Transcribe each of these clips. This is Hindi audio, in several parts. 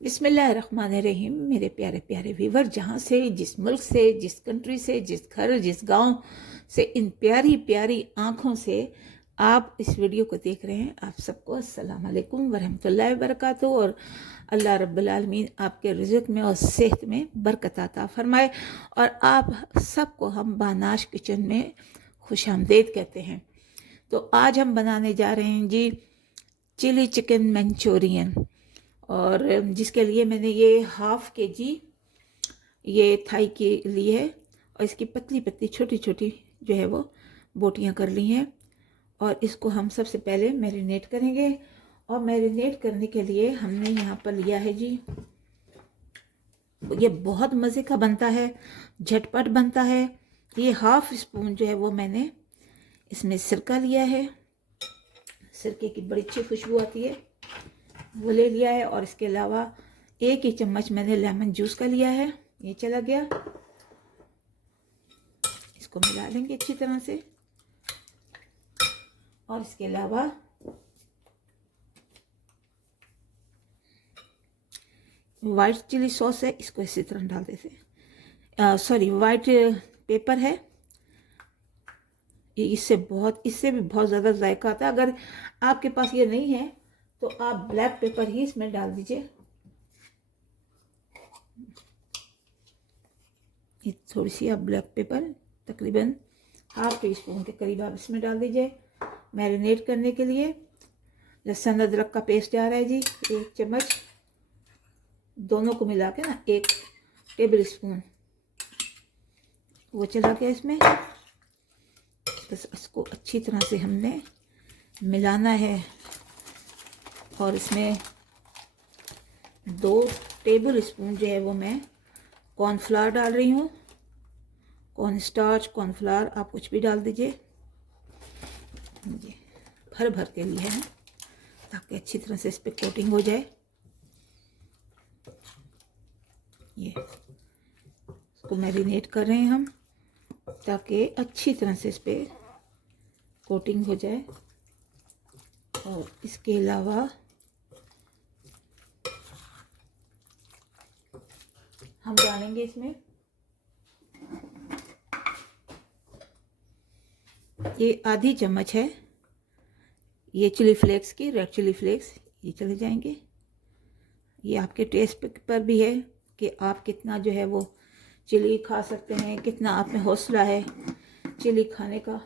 बिस्मिल्लाहिर्रहमानिर्रहीम। मेरे प्यारे प्यारे व्यूवर, जहाँ से, जिस मुल्क से, जिस कंट्री से, जिस घर, जिस गांव से इन प्यारी प्यारी आँखों से आप इस वीडियो को देख रहे हैं, आप सबको अस्सलाम वालेकुम वरहमतुल्लाहि वबरकातुहू। और अल्लाह रब्बुल आलमीन आपके रिज़्क़ में और सेहत में बरकत अता फरमाए। और आप सबको हम बानाश किचन में खुशामदीद कहते हैं। तो आज हम बनाने जा रहे हैं जी चिली चिकन मंचूरियन। और जिसके लिए मैंने ये ½ kg ये थाई के लिए है और इसकी पतली पतली छोटी छोटी जो है वो बोटियां कर ली हैं। और इसको हम सबसे पहले मैरिनेट करेंगे। और मैरिनेट करने के लिए हमने यहाँ पर लिया है जी, ये बहुत मज़े का बनता है, झटपट बनता है। ये ½ स्पून जो है वो मैंने इसमें सिरका लिया है, सिरके की बड़ी अच्छी खुशबू आती है, वो ले लिया है। और इसके अलावा 1 ही चम्मच मैंने लेमन जूस का लिया है, ये चला गया। इसको मिला लेंगे अच्छी तरह से। और इसके अलावा वाइट चिली सॉस है, इसको इसी तरह डाल देते हैं। सॉरी, वाइट पेपर है, इससे भी बहुत ज़्यादा जायका आता है। अगर आपके पास ये नहीं है तो आप ब्लैक पेपर ही इसमें डाल दीजिए। ये थोड़ी सी आप ब्लैक पेपर तकरीबन ½ टीस्पून के करीब आप इसमें डाल दीजिए मैरिनेट करने के लिए। लहसुन अदरक का पेस्ट जा रहा है जी 1 चम्मच, दोनों को मिला के ना 1 टेबल स्पून वो चला गया इसमें। बस इसको अच्छी तरह से हमने मिलाना है। और इसमें 2 टेबल स्पून जो है वो मैं कॉर्नफ्लावर डाल रही हूँ। कॉर्न स्टार्च, कॉर्नफ्लावर आप कुछ भी डाल दीजिए, भर भर के लिए है ताकि अच्छी तरह से इस पर कोटिंग हो जाए। ये इसको मैरिनेट कर रहे हैं हम ताकि अच्छी तरह से इस पर कोटिंग हो जाए। और इसके अलावा हम डालेंगे इसमें ये ½ चम्मच है ये चिली फ्लेक्स की, रेड चिली फ्लेक्स, ये चले जाएंगे। ये आपके टेस्ट पर भी है कि आप कितना जो है वो चिली खा सकते हैं, कितना आप में हौसला है चिली खाने का।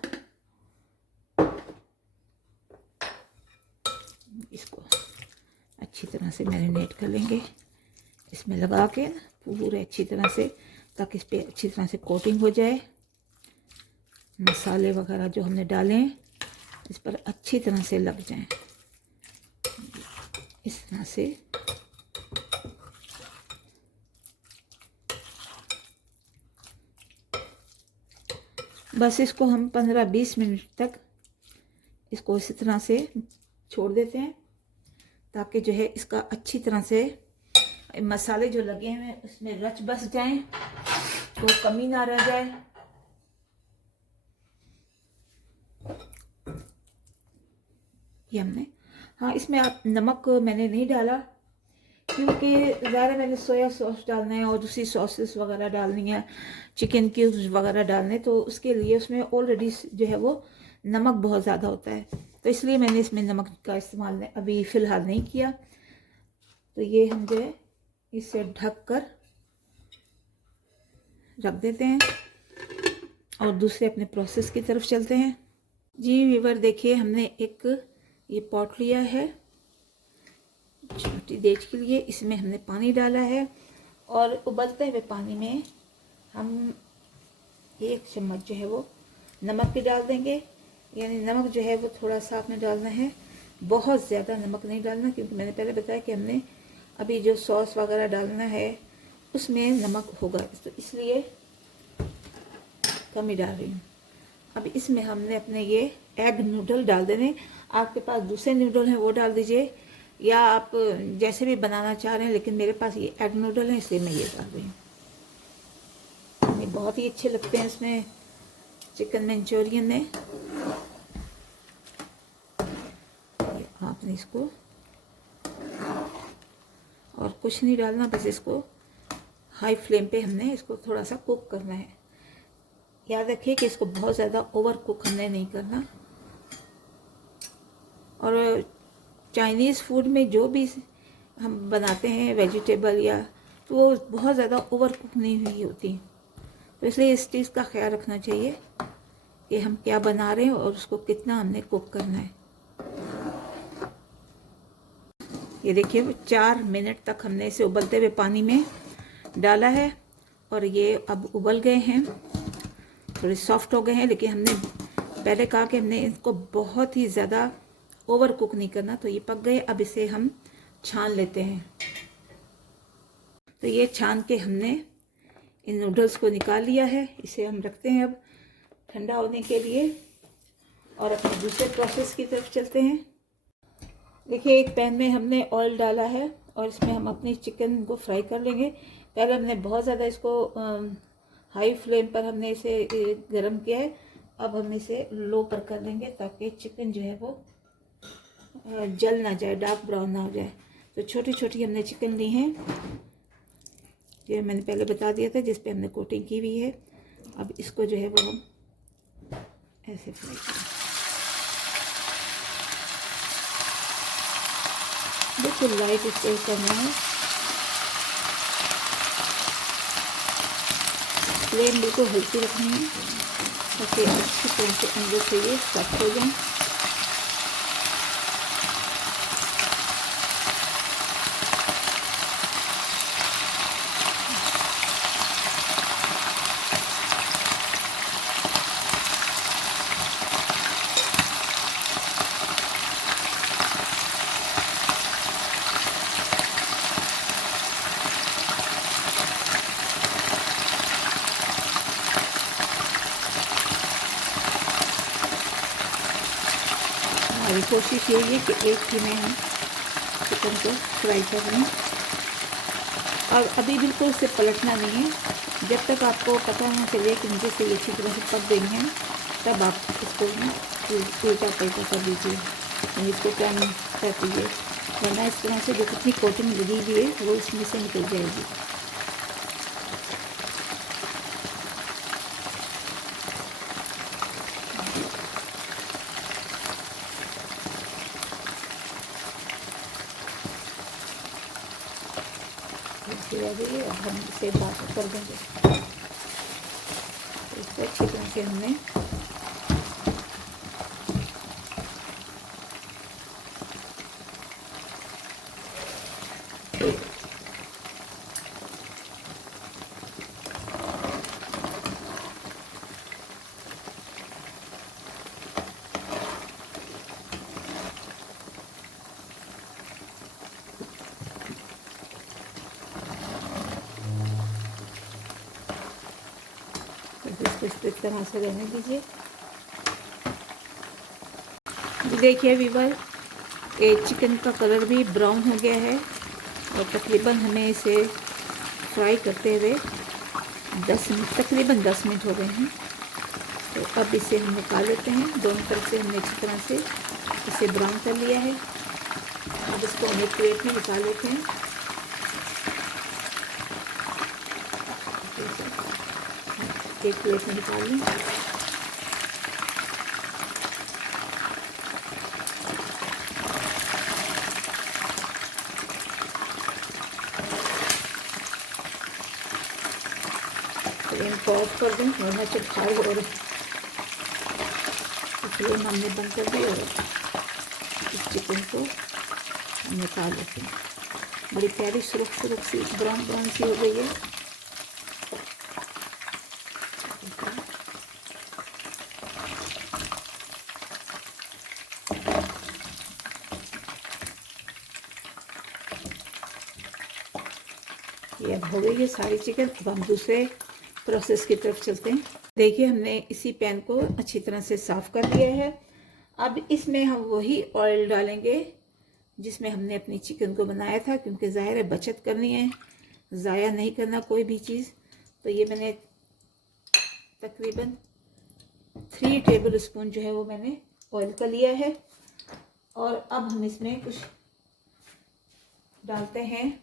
इसको अच्छी तरह से मैरिनेट कर लेंगे इसमें लगा के पूरे अच्छी तरह से, ताकि इस पर अच्छी तरह से कोटिंग हो जाए। मसाले वगैरह जो हमने डाले हैं इस पर अच्छी तरह से लग जाएं। इस तरह से बस इसको हम 15-20 मिनट तक इसको इसी तरह से छोड़ देते हैं ताकि जो है इसका अच्छी तरह से मसाले जो लगे हुए हैं उसमें रच बस जाएं, तो कमी ना रह जाए। ये हमने, हाँ, इसमें आप नमक मैंने नहीं डाला क्योंकि ज़्यादा मैंने सोया सॉस डालना है और दूसरी सॉसेस वगैरह डालनी है, चिकन क्यूब्स वगैरह डालने, तो उसके लिए उसमें ऑलरेडी जो है वो नमक बहुत ज़्यादा होता है, तो इसलिए मैंने इसमें नमक का इस्तेमाल अभी फ़िलहाल नहीं किया। तो ये हम जो है इसे ढक कर रख देते हैं और दूसरे अपने प्रोसेस की तरफ चलते हैं। जी व्यूवर, देखिए हमने एक ये पॉट लिया है छोटी देज के लिए, इसमें हमने पानी डाला है और उबलते हुए पानी में हम 1 चम्मच जो है वो नमक भी डाल देंगे। यानी नमक जो है वो थोड़ा सा आपने डालना है, बहुत ज़्यादा नमक नहीं डालना, क्योंकि मैंने पहले बताया कि हमने अभी जो सॉस वगैरह डालना है उसमें नमक होगा, तो इसलिए कम ही डाल रही हूँ। अब इसमें हमने अपने ये एग नूडल डाल देने। आपके पास दूसरे नूडल हैं वो डाल दीजिए, या आप जैसे भी बनाना चाह रहे हैं, लेकिन मेरे पास ये एग नूडल है इसलिए मैं ये डाल रही हूँ। ये बहुत ही अच्छे लगते हैं इसमें चिकन मंचूरियन में। आपने इसको और कुछ नहीं डालना, बस इसको हाई फ्लेम पे हमने इसको थोड़ा सा कुक करना है। याद रखिए कि इसको बहुत ज़्यादा ओवर कुक हमने नहीं करना। और चाइनीज़ फूड में जो भी हम बनाते हैं वेजिटेबल या, तो वो बहुत ज़्यादा ओवर कुक नहीं हुई होती, तो इसलिए इस चीज़ का ख्याल रखना चाहिए कि हम क्या बना रहे हैं और उसको कितना हमने कुक करना है। ये देखिए 4 मिनट तक हमने इसे उबलते हुए पानी में डाला है और ये अब उबल गए हैं, थोड़े सॉफ्ट हो गए हैं। लेकिन हमने पहले कहा कि हमने इसको बहुत ही ज़्यादा ओवर कुक नहीं करना, तो ये पक गए। अब इसे हम छान लेते हैं। तो ये छान के हमने इन नूडल्स को निकाल लिया है। इसे हम रखते हैं अब ठंडा होने के लिए और अपने दूसरे प्रोसेस की तरफ चलते हैं। देखिए एक पैन में हमने ऑयल डाला है और इसमें हम अपनी चिकन को फ्राई कर लेंगे। पहले हमने बहुत ज़्यादा इसको हाई फ्लेम पर हमने इसे गरम किया है। अब हम इसे लो पर कर देंगे ताकि चिकन जो है वो जल ना जाए, डार्क ब्राउन ना हो जाए। तो छोटी छोटी हमने चिकन ली हैं, ये मैंने पहले बता दिया था, जिस पे हमने कोटिंग की हुई है। अब इसको जो है वो हम ऐसे फ्राई करें। बिल्कुल लाइट इसको करना है, फ्लेम बिल्कुल हल्की रखनी है ताकि अच्छी तरह से अंदर से ये सॉफ्ट हो जाए। हमारी कोशिश यही है कि एक ही में हम चिकन को फ्राई कर लें और अभी बिल्कुल इसे पलटना नहीं है। जब तक आपको पता ना चले कि नीचे से ये अच्छी तरह से पक गई हैं, तब आप इसको उल्टा पलटा कर दीजिए, इसको टर्न कर दीजिए, वरना इस तरह से जो कितनी कोटिंग लगी हुई है वो इसमें से निकल जाएगी। अब हम इसे बात कर देंगे। इसको अच्छी तरह से हमने इसको इस तरह से रहने दीजिए। देखिए वीवर, ये चिकन का कलर भी ब्राउन हो गया है और तकरीबन हमें इसे फ्राई करते हुए 10 मिनट हो गए हैं। तो अब इसे हम निकाल लेते हैं। दोनों तरफ से हमने अच्छी तरह से इसे ब्राउन कर लिया है। अब इसको हम एक प्लेट में निकाल लेते हैं। एक प्लेट में निकाल लें। फ्लेम को ऑफ कर दें वरना चिपकाए और फ्लेम हमने बंद कर दी और इस चिकन को हम निकाल लेते हैं। बड़ी प्यारी सुरख सी ब्राउन सी हो गई है। ये अब हो गई है सारी चिकन। अब हम दूसरे प्रोसेस की तरफ चलते हैं। देखिए हमने इसी पैन को अच्छी तरह से साफ़ कर लिया है। अब इसमें हम वही ऑयल डालेंगे जिसमें हमने अपनी चिकन को बनाया था, क्योंकि ज़ाहिर है बचत करनी है, ज़ाया नहीं करना कोई भी चीज़। तो ये मैंने तकरीबन 3 टेबल स्पून जो है वो मैंने ऑयल का लिया है। और अब हम इसमें कुछ डालते हैं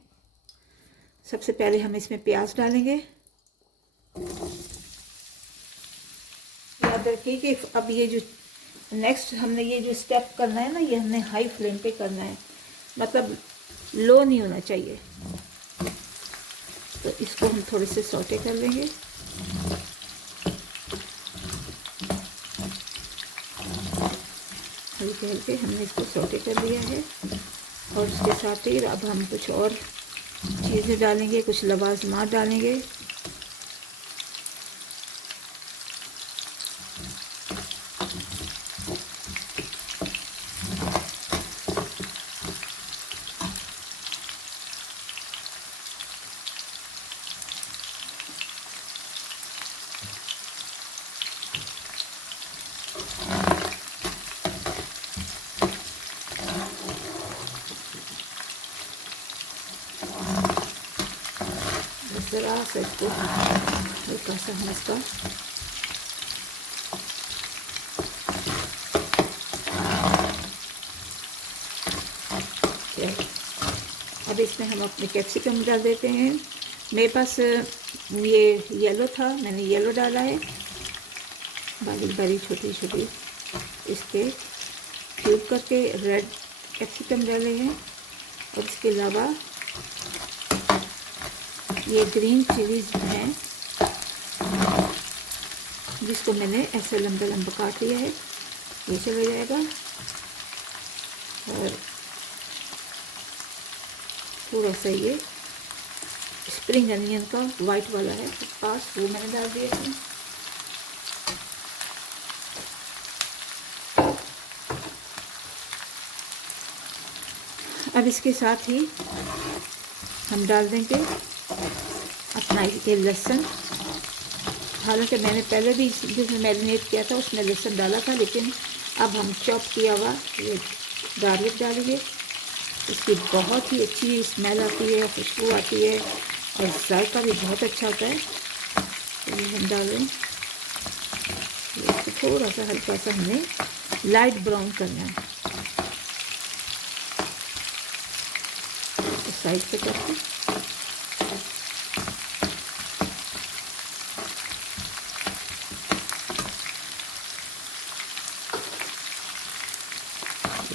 सबसे पहले हम इसमें प्याज डालेंगे। याद रखिए कि अब ये जो नेक्स्ट हमने ये जो स्टेप करना है ना, ये हमने हाई फ्लेम पे करना है, मतलब लो नहीं होना चाहिए। तो इसको हम थोड़े से सौटे कर लेंगे। हल्के हल्के हमने इसको सौटे कर लिया है। और उसके साथ ही अब हम कुछ और चीज़ें डालेंगे, कुछ लवाजमात डालेंगे। ज़रा सा इसको हल्का सा हम इसका अब इसमें हम अपने कैप्सिकम डाल देते हैं। मेरे पास ये येलो था, मैंने येलो डाला है। बारीक बारीक छोटी छोटी इसके क्यूब करके रेड कैप्सिकम डाले हैं। और इसके अलावा ये ग्रीन चिलीज हैं, जिसको मैंने ऐसे लंबा लंबा काट लिया है, ये चला जाएगा। और थोड़ा सा ये स्प्रिंग अनियन का वाइट वाला है पास, वो मैंने डाल दिया इसमें। अब इसके साथ ही हम डाल देंगे अपना ये लहसुन। हालांकि मैंने पहले भी जिसमें मैरिनेट किया था उसमें लहसुन डाला था, लेकिन अब हम चॉप किया हुआ ये गार्लिक डालेंगे। इसकी बहुत ही अच्छी स्मेल आती है, खुशबू आती है और जायका भी बहुत अच्छा होता है। तो ये हम डालें, इसको थोड़ा सा हल्का सा हमने लाइट ब्राउन करना है। तो साइड पे करके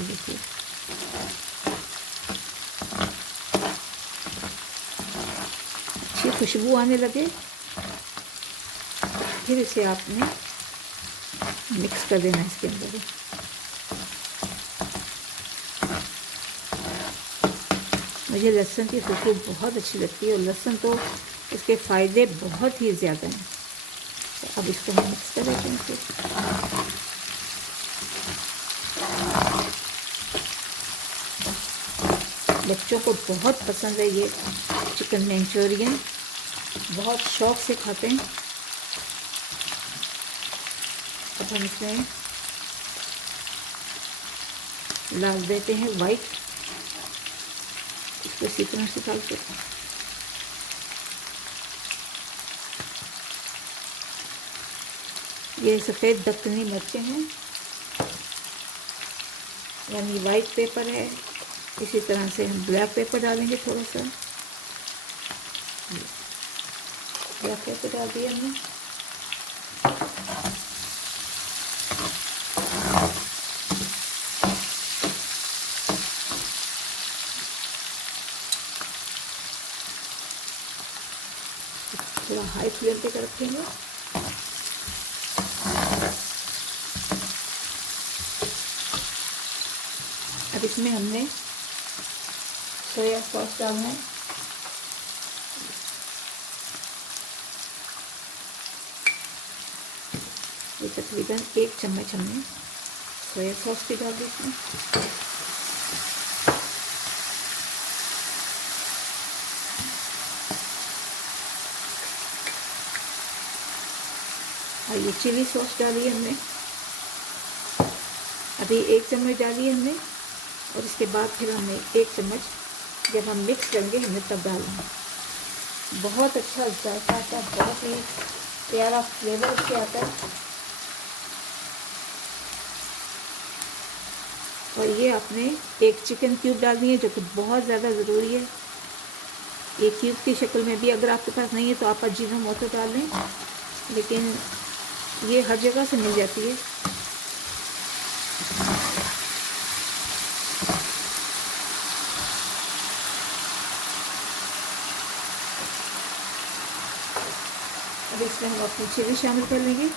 देखिए अच्छी खुशबू आने लगे, फिर इसे आपने मिक्स कर देना इसके अंदर। मुझे लहसुन की खुशबू बहुत अच्छी लगती है और लहसुन तो इसके फ़ायदे बहुत ही ज़्यादा हैं। तो अब इसको हम मिक्स कर देते हैं। बच्चों को बहुत पसंद है ये चिकन मंचूरियन, बहुत शौक से खाते हैं। अब हम इसमें डाल देते हैं वाइट, इसको इसी तरह से डाल के ये सफ़ेद दक्कनी मिर्चें हैं, यानी वाइट पेपर है। इसी तरह से हम ब्लैक पेपर डालेंगे, थोड़ा सा ब्लैक पेपर डाल दिया हमने। थोड़ा हाई फ्लेम पे कर रखेंगे। अब इसमें हमने सोया सॉस डालना है। ये तकरीबन 1 चम्मच हमने सोया सॉस भी डाल दी इसमें। और ये चिली सॉस डाली है हमने, अभी 1 चम्मच डाली है हमने। और इसके बाद फिर हमने 1 चम्मच जब हम मिक्स करेंगे हमने तब डालना। बहुत अच्छा जायका आता है, बहुत ही प्यारा फ्लेवर उससे आता है। और ये आपने 1 चिकन क्यूब डालनी है, जो कि बहुत ज़्यादा ज़रूरी है। ये क्यूब की शक्ल में भी, अगर आपके पास नहीं है तो आप अजीनोमोटो डाल लें, लेकिन ये हर जगह से मिल जाती है। अब इसमें हम अपनी चिली शामिल कर लेंगे।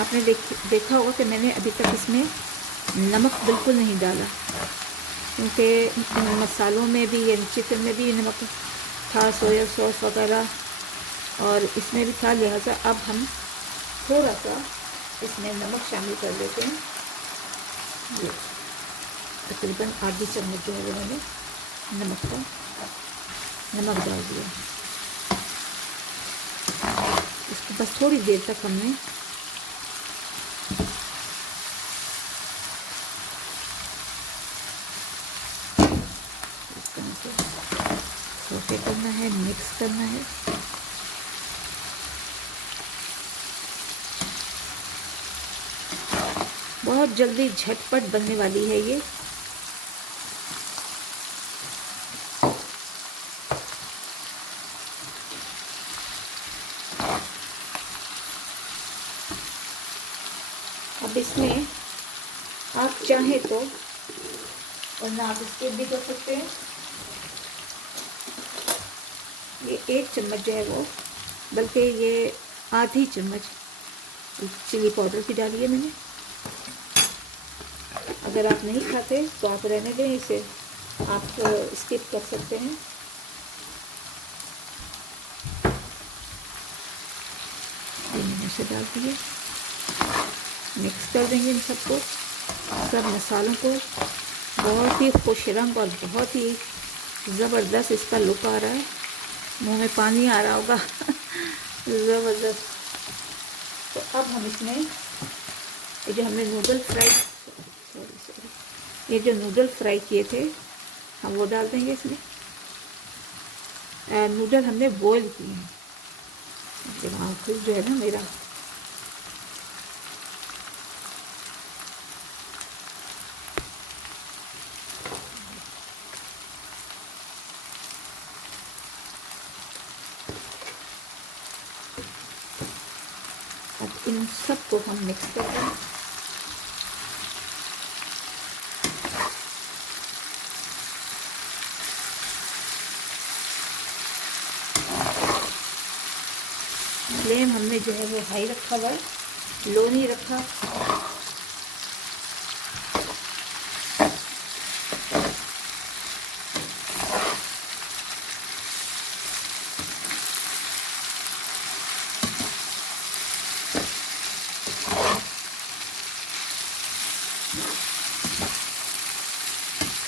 आपने देखा होगा कि मैंने अभी तक इसमें नमक बिल्कुल नहीं डाला, क्योंकि मसालों में भी, यानी चिकन में भी नमक था, सोया सॉस वगैरह, और इसमें भी था, लिहाजा अब हम थोड़ा सा इसमें नमक शामिल कर देते हैं। ये तकरीबन आधी चम्मच जो है मैंने नमक डाल दिया। इसको बस थोड़ी देर तक हमने सोटे करना है, मिक्स करना है। बहुत जल्दी झटपट बनने वाली है ये। अब इसमें आप चाहें तो, वरना आप स्किप भी कर सकते हैं, ये 1 चम्मच जो है वो, बल्कि ये आधी चम्मच चिली पाउडर की डाली है मैंने। अगर आप नहीं खाते तो आप रहने दें, इसे आप स्किप कर सकते हैं। ये मैंने इसे डाल दिए, मिक्स कर देंगे इन सबको, सब मसालों को। बहुत ही खुश रंग और बहुत ही ज़बरदस्त इसका लुक आ रहा है, मुंह में पानी आ रहा होगा ज़बरदस्त। तो अब हम इसमें ये जो हमने नूडल फ्राई, ये जो नूडल फ्राई किए थे हम वो डाल देंगे इसमें। नूडल हमने बॉईल किए हैं। दिमाग खुल जो है ना मेरा। अब इन सब को हम मिक्स कर दें। फ्लेम हमने जो है वो हाई रखा हुआ है, लो नहीं रखा।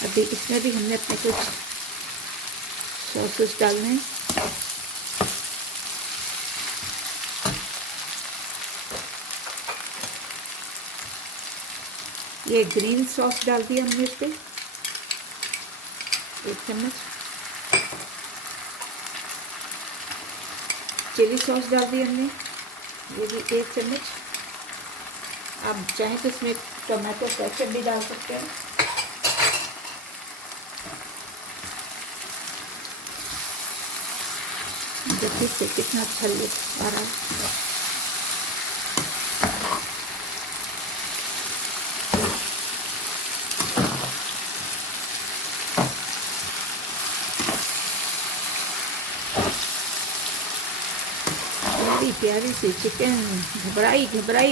अभी इसमें भी हमने अपने कुछ सॉसेस डालने हैं। ये ग्रीन सॉस डाल दिया हमने इस पे 1 चम्मच। चिली सॉस डाल दी हमने, ये भी 1 चम्मच। आप चाहें तो इसमें टमाटो केचप भी डाल सकते हैं। देखिए से कितना अच्छा लुक आ रहा है। बड़ी प्यारी सी चिकन घबराई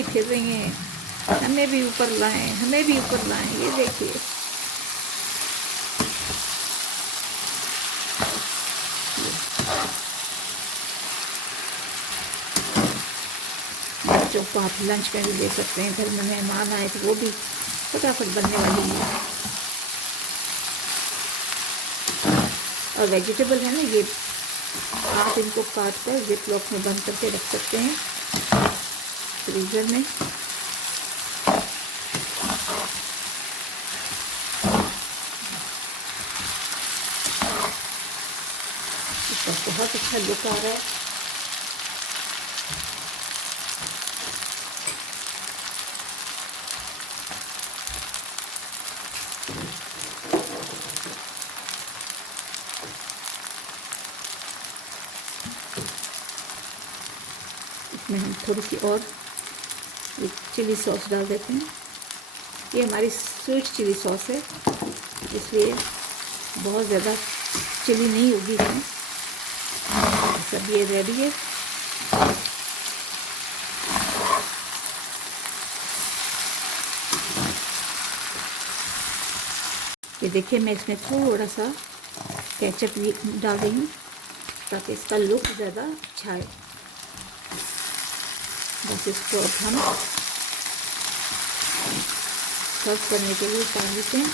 फिर रही हैं, हमें भी ऊपर लाएं, हमें भी ऊपर लाएं। ये देखिए बच्चों को आप लंच में भी दे सकते हैं, घर में मेहमान आए तो वो भी फटाफट बनने वाली है। और वेजिटेबल है ना ये, आप इनको काट कर जिप लॉक में बंद करके रख सकते हैं फ्रीजर में। इसका बहुत अच्छा लुक आ रहा है। इसमें हम थोड़ी सी और चिली सॉस डाल देते हैं। ये हमारी स्वीट चिली सॉस है, इसलिए बहुत ज़्यादा चिली नहीं होगी इसमें। सब ये रेडी है। ये देखिए, मैं इसमें थोड़ा सा केचप भी डाल रही हूँ ताकि इसका लुक ज़्यादा अच्छा है। बस इसको अब हम सर्व करने के लिए उतार लेते हैं।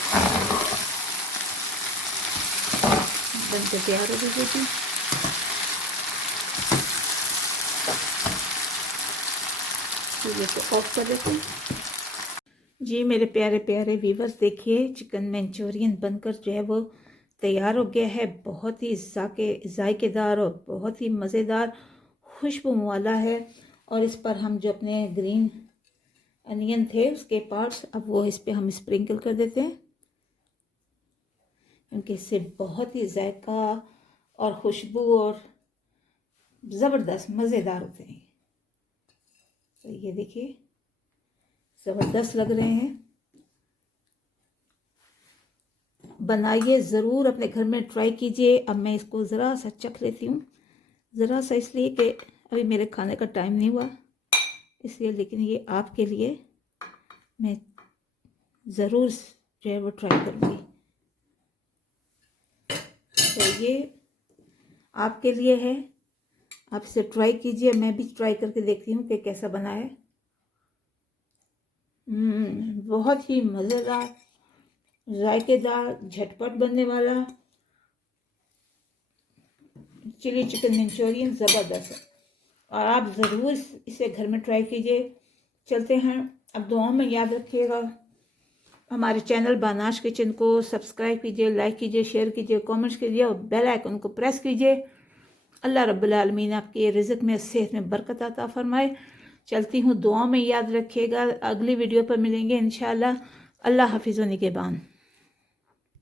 बनकर तैयार हो गई थी। चूल्हे को ऑफ कर देते हैं। जी मेरे प्यारे प्यारे व्यूवर्स, देखिए चिकन मंचूरियन बनकर जो है वो तैयार हो गया है। बहुत ही जायकेदार और बहुत ही मज़ेदार खुशबू वाला है। और इस पर हम जो अपने ग्रीन अनियन थे उसके पार्ट्स, अब वो इस पर हम स्प्रिंकल कर देते हैं, क्योंकि इससे बहुत ही जायका और खुशबू और ज़बरदस्त मज़ेदार होते हैं। तो ये देखिए ज़बरदस्त लग रहे हैं। बनाइए ज़रूर, अपने घर में ट्राई कीजिए। अब मैं इसको ज़रा सा चख लेती हूँ, ज़रा सा, इसलिए कि अभी मेरे खाने का टाइम नहीं हुआ इसलिए, लेकिन ये आपके लिए मैं ज़रूर जो है वो ट्राई करूँगी। तो ये आपके लिए है, आप इसे ट्राई कीजिए। मैं भी ट्राई करके देखती हूँ कि कैसा बना है। बहुत ही मज़ेदार, जायकेदार, झटपट बनने वाला चिली चिकन मंचूरियन ज़बरदस्त है, और आप ज़रूर इसे घर में ट्राई कीजिए। चलते हैं, अब दुआओं में याद रखिएगा। हमारे चैनल बानाश किचन को सब्सक्राइब कीजिए, लाइक कीजिए, शेयर कीजिए, कमेंट्स कीजिए और बेल आइकन को प्रेस कीजिए। अल्लाह रब्बुल आलमीन आपके रिज़्क़ में, सेहत में बरकत अता फरमाए। चलती हूँ, दुआओं में याद रखिएगा। अगली वीडियो पर मिलेंगे इंशाअल्लाह। अल्लाह हाफिज़ व निगहबान।